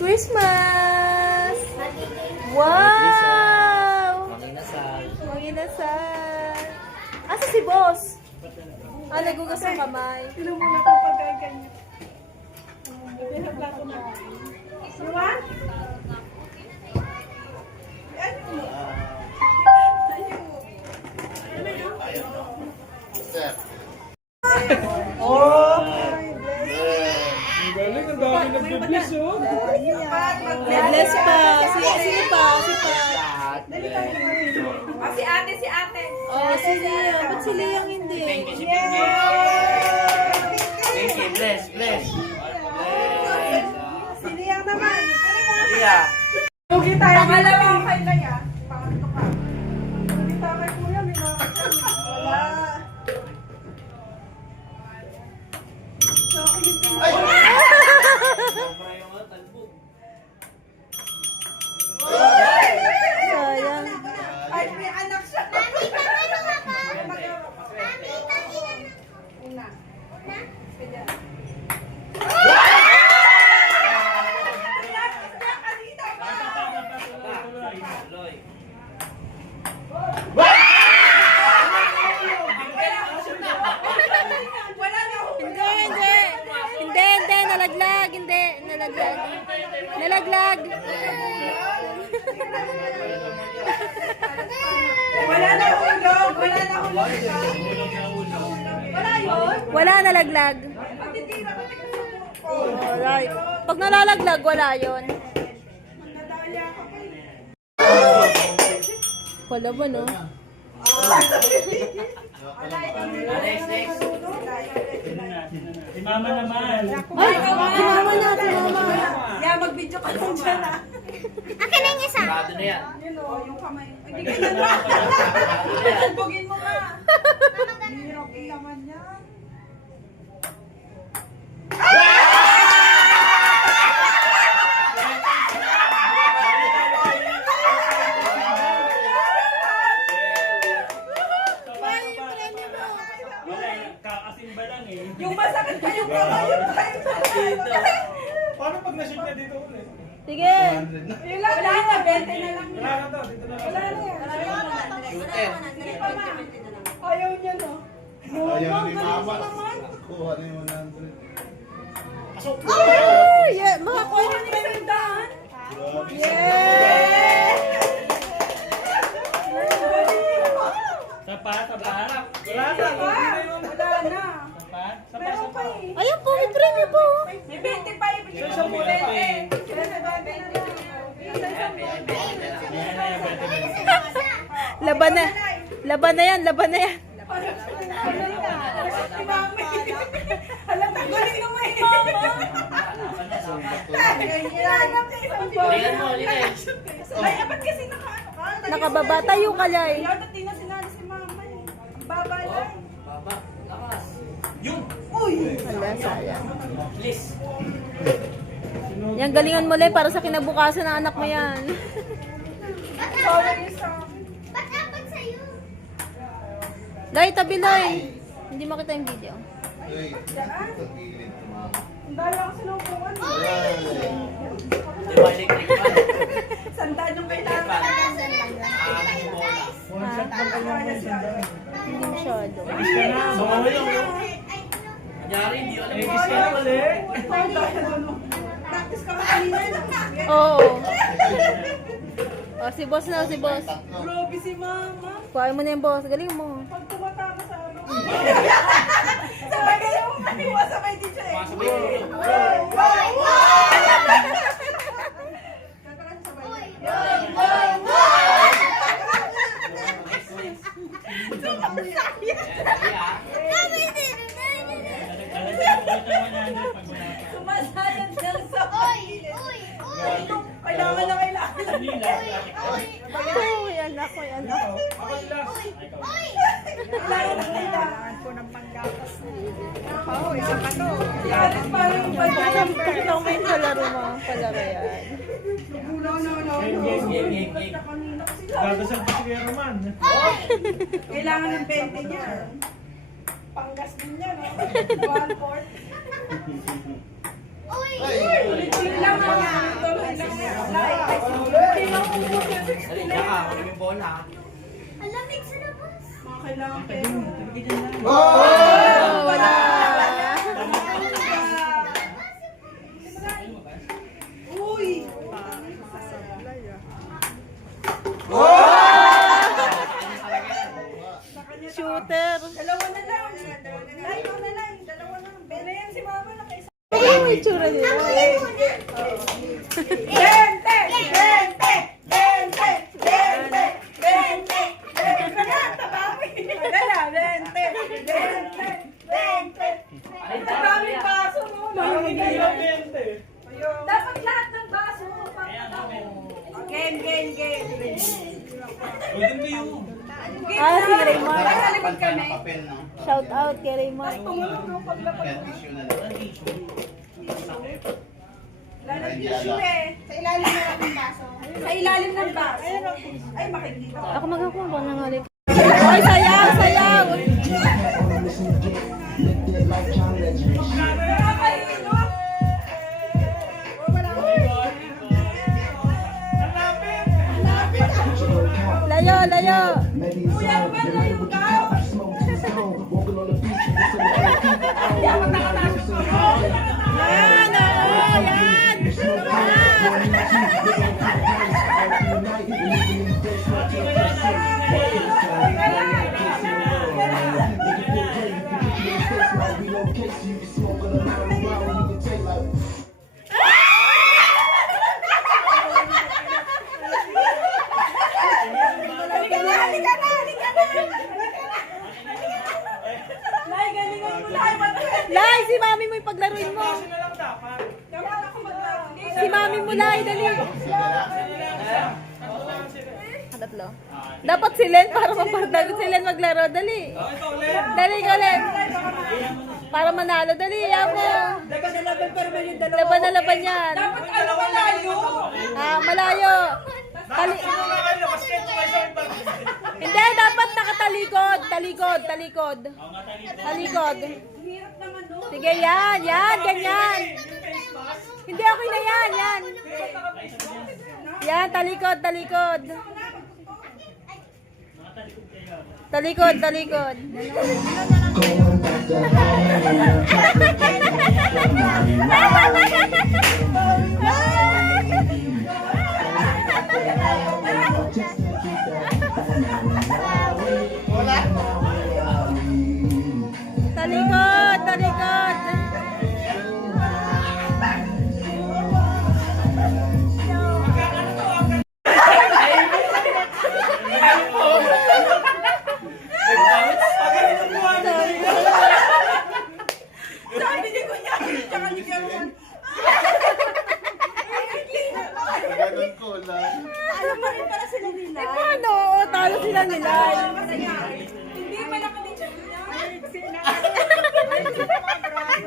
Christmas! Wow! Manginasal. Manginasal. Asa si boss? Ah, nagugas ang kamay. Sino muna po pagkaganyan? Pinagla ko na. You want? Oh! Ang galing, ang dami nag-bless, oh. Bless pa. Sino pa? Si pa. Si ate, si ate. Oh, si Lea. Ba't si Lea ang hindi? Pinky, si Pinky. Pinky, bless, bless. Bless. Si Liang naman. Yeah. Lugi tayo. Pangalawa kay Laya. Pangatlo ka. Lugi tayo kay Kuya. May mga wala. So, Sayang. ay, may anak siya. Una. Kaya. Loy. Wala na ako. Hindi. Nalaglag. Hindi. Nalaglag. Nalaglag. Wala na hulog. Wala na hulog. Wala yun? Wala nalaglag. Pagtitira ko tingnan mo. Alright. Pag nalalaglag, wala yon. Nadali ako kay. Wala ba, no? Next, next. Si mama naman. Ay, kumama na, kumama. Yeah, mag-video ka lang dyan ah. Akin na yung isa. Sarado na yan. Yun o, yung kamay. Ay, di ganyan ba? Bugin mo ka. Hirap din naman yan. Kakasimba lang eh. Yung masakit pa yung kamay, yung tayo. Paano pag na-shoot na dito ulit? Sige. Ilan na na, 20 na lang. Wala na to, dito na lang. Wala na yan. Shooter. Sige pa ma. Ayaw niya no. Ayaw ni Mama. Kuha na yung 100. Oh, yeah. Mga Kuha ni isang daan. Sapat, sapat. Wala na, Wala hindi na yun. Wala na. Sapat, sapat, Meron pa sapat. eh. Ayun po, may premium po. May 20 pa eh. Bigyan Sa mo muna pa 20. eh. Kaya sa 20 na lang. Sa isang Ayan na yan, bete mo. Laban na. Laban na yan, laban na yan. Si Mami. Halata, galing naman eh. Mama. Hinahanap niya isang Lingan mo, lingan. Ay, apat kasi naka-ano ka? Nakababa tayo, Kalay. Yan, at di na sinali si Mama eh. Ang baba lang. Baba. Lakas. Yung. Uy! Hala, sayang. Please. Yan, galingan mo, Le, para sa kinabukasan ng anak mo yan. Sorry sa akin. Dahil tabi, Loy. Hindi makita yung video. Hey, sa gilid to Mama. Ang dala kasi ng upuan. Di ba electric fan? Sandaan yung kailangan ka lang. Ang bola. One shot lang kayo ng sandaan. Hindi masyado. Igis ka na, baka mo yung... Kunyari, hindi alam mo. Igis ka na ulit. Practice ka ba kanina? Oo. Oh, si boss na, si boss. Grabe si Mama. Kuhain mo na yung boss. Galing mo. Pag tumatama sa ano. Sabay kayo. Sabay din siya eh. Masabay ko yun. Sumasayang lang sa kailangan na kailangan. Uy, anak ko, anak. Kailangan na kailangan ko ng panggatas na. Oo, isa pa to. Yaris parang Ito may palaro mo. Palaro yan. no. Game, game, game. Dadasal pa si Kuya Roman. Kailangan ng 20 niya. Panggas din niya, no? 1/4. Uy! Uy! Ulit lang mga. Dali, diyan ka. Kunin mo yung bola. Mga kailangan kayo. Oh, wala. Uy! Shooter. Dalawa na lang. Dalawa na lang. Dalawa na lang. Bela yan si mama na kayo. Ano yung itsura nila? 20! 20! 20! 20! 20! Tabawi! Dala, 20! 20! 20! Tabawi baso mo. Dapat lahat ng baso mo. Game, game, game. Ah, si Raymond. Nakalikod kami. Papel, no? Shout out kay Raymond. Tumulong mo paglapag. Kaya tissue na lang. Wala ng tissue eh. Sa ilalim ng baso. Sa ilalim ng baso. Ay, makikita. Ako maghakuha ba ng alip? Oy, sayaw, sayaw! Layo, layo! Kuya, malayo ka! Dapat nakatasok ko. Yan, oo, yan! Halika na, halika na, halika na! Lai, galingan mo, Lai. Lai, si mami mo ipaglaruin mo. Dapat ako maglaro. Si mami mo, Lai, dali. Tatlo. Dapat si Len para mapartalo. Si Len maglaro, dali. Dali, ikaw, Len. Para manalo, dali. Ako. Laban na laban pa naman yung dalawa. Laban na laban yan. Dapat ano malayo. Ah, malayo. Hindi, dapat nakatalikod. Talikod, talikod. Talikod. Hirap naman no. Sige, yan, yan, ganyan. Hindi, okay na yan, yan. Yan, talikod, talikod. Talikod, talikod. Talikod, talikod. Sabi ni Kuya, tsaka ni Kuya. Ganun ko lang. Alam mo rin para sila nila. Eh, paano? Talo sila nila. Hindi malaki din siya.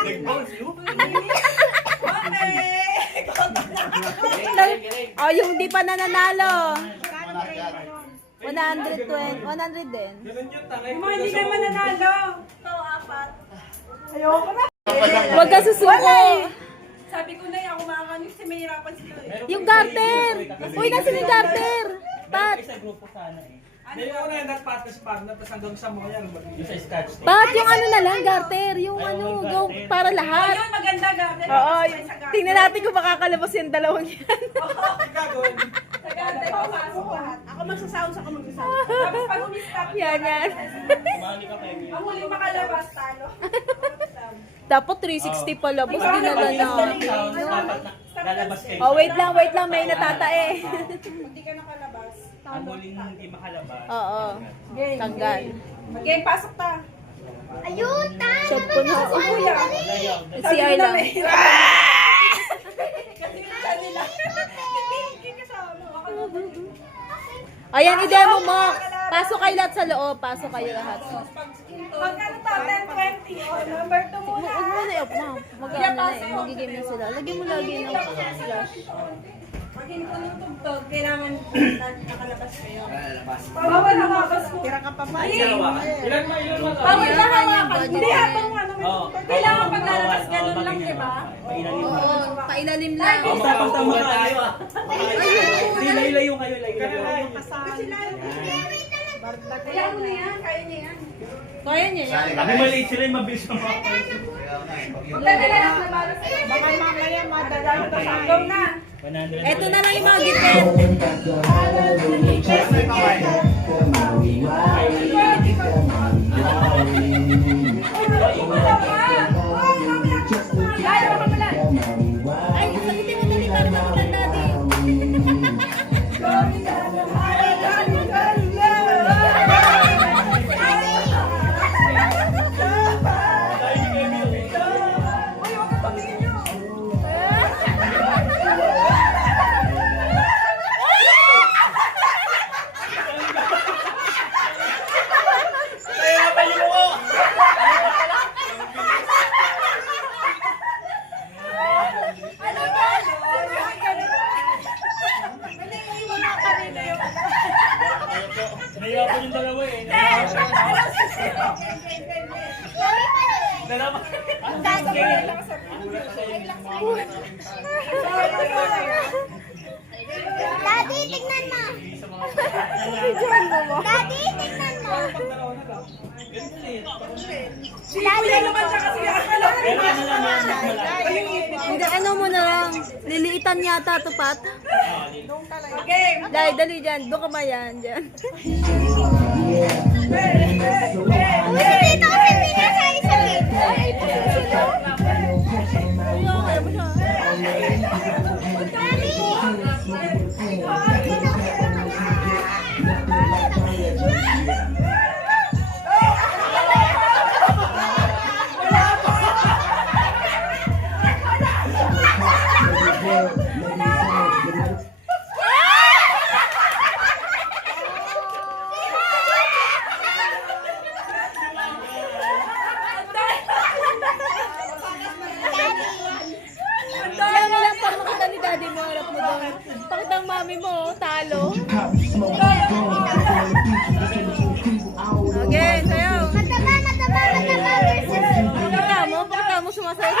Nag-bounce you? Oh, yung di pa nananalo. 100. 120, 100 din. Mga hindi naman nanalo. Ito, apat. Ayoko na. Huwag ka susuko. Sabi ko na yan, ako makakanis kasi mahirapan sila eh. Yung garter. Uy, nasa yung garter. Pat. Hindi ko na yung partner, tapos hanggang sa mga yan. Yung sa scotch tape. Pat, yung ano na lang, garter. Yung ano, go para lahat. Ayun, maganda gablet. Oo, tingnan natin kung makakalabas yung dalawang yan. Gagawin. Sa gablet, papasok lahat. Ako magsasound sa mag-sound. Tapos pag umistop, Yan, yan. ang huli makalabas, talo. Dapat 360 pala, boss. Dinala natin. Lalabas kayo. Oh, wait lang, may natatae. Hindi ka nakalabas. Ang huling hindi makalabas. Oo. Tanggal. Game, pasok ta. Shot ko na. Si Kuya. Si Ayla. Kasi kanila. Hindi kasama. Ayan, i-demo mo. Pasok kayo lahat sa loob. Pasok kayo lahat. Magkano to? 10-20. O, number 2 muna. Huwag mo na i-off na. Mag-ano na eh. Magigame na sila. Lagyan mo lagi ng flash. Pag hindi ko nung tugtog, kailangan nakalabas kayo. Lalabas. Bawal hawakan ko. Tira ka pa ba? Ay, dalawa. Ilan mo? Bawal na hawakan. budget Hindi mo. habang ano. Oo. Kailangan pag lalabas ganun lang, di ba? Pailalim. Oo, pailalim lang. Basta mo tayo ah. layo kayo, layo. Kaya mo na yan, kaya niya yan. Kaya niya yan. Sabi maliit sila yung mabilis ng mga Huwag ka na lang na baro sa'yo. Baka mamaya madagano to sa agaw na. 100. Ito na lang yung mga gitna. Layo ka pala. Ay, sagutin mo dali para makita natin. Kaya pa yung ko! Nahihirapan yung dalawa eh. Dalawa. Daddy, tingnan mo. Daddy, tingnan mo. Daddy, naman siya kasi Hindi, ano mo na lang. Liliitan yata ito, Pat. Game. Dali, dali dyan. Doon ka mayan, dyan. Dito kasi pinasali sa dito. Kaya mo lang para makita ni daddy mo. Harap mo doon. Pakita ang mami mo, talo. Okay, sayaw. Mataba, mataba, mataba. Pakita mo sumasayaw.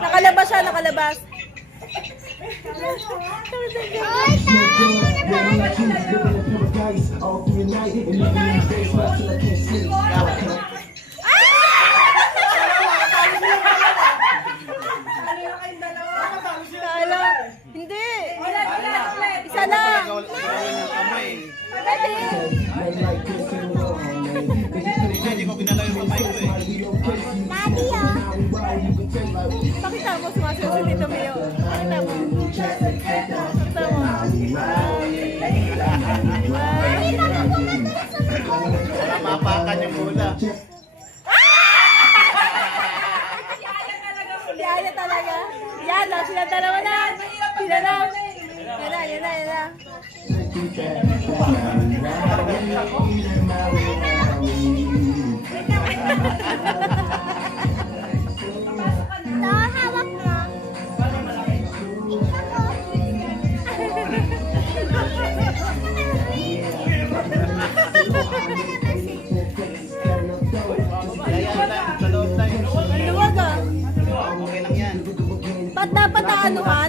Nakalabas siya, nakalabas. Oy, Talo. Hindi. Isa lang. Hindi ko pinalayo yung kamay ko eh. Daddy, oh. Pakita mo sumasayaw si Tito Mio. Pakita mo. Pakita mo. Para mapakan yung bola. Si Aya talaga. Yan lang, sila dalawa na. Sila na. Yan na, yan na, yan na. Ito, hawak mo. Kaya lang, sa loob lang. Luwag ah. Okay lang yan. Ba't dapat ano ka?